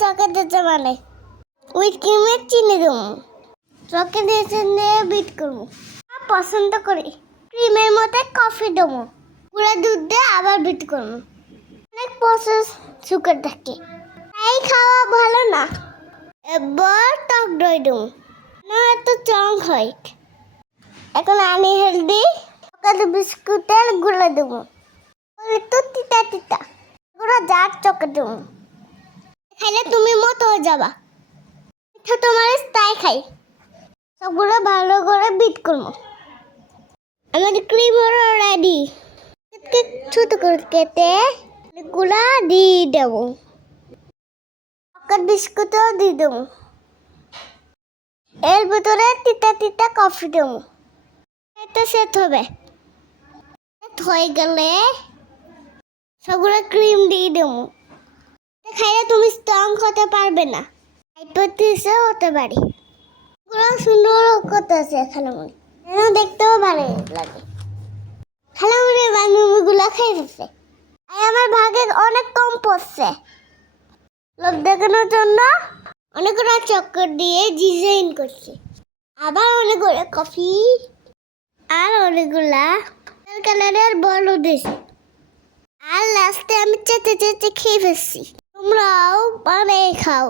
Chocolate মানে with ক্রিমের চিনি দেবো, চকলেট দিয়ে বিট করবো। পছন্দ করি ক্রিমের মধ্যে কফি দেবো, গুঁড়া দুধ দিয়ে আবার বিট করবো। অনেক প্রসেস সুগার থাকে, তাই খাওয়া ভালো না। এবার টক দই দেবো, না এত চং হয়। এখন আনি হেলদি চকলেট বিস্কুটের গুঁড়া দেবো, একটু তিতা তিতা গুঁড়া জার চকলেট দেবো। খাইলে তুমি মতো হয়ে যাবা। তোমার তাই খাই, সবগুলো ভালো করে বিট করবো। আমাদের ক্রিম রেডি। ছোট করে কেটে গুলা দিয়ে দেবো, চকলেট বিস্কুটও দিয়ে দেবো, এর ভিতরে তিতা তিতা কফি দেবো। এটা সেট হবে, হয়ে গেলে সবগুলো ক্রিম দিয়ে দেবো। খাইলে তুমি স্ট্রং হতে পারবে না, হাইপারটেনশন হতে পারে। পুরো সুন্দর করতেছে খালামণি, দেখতেও ভালো লাগে। খালামণির বান্ধবীগুলো খেয়ে ফেলছে, আমার ভাগে অনেক কম পড়ছে। লোক দেখানোর জন্য অনেকগুলো চক্কর দিয়ে ডিজাইন করছে, আবার অনেকগুলো কফি আর অনেকগুলা কালারের বল দিয়েছে। আর লাস্টে আমি চেটে চেটে খেয়ে ফেলছি। তোমরাও বানিয়ে খাও।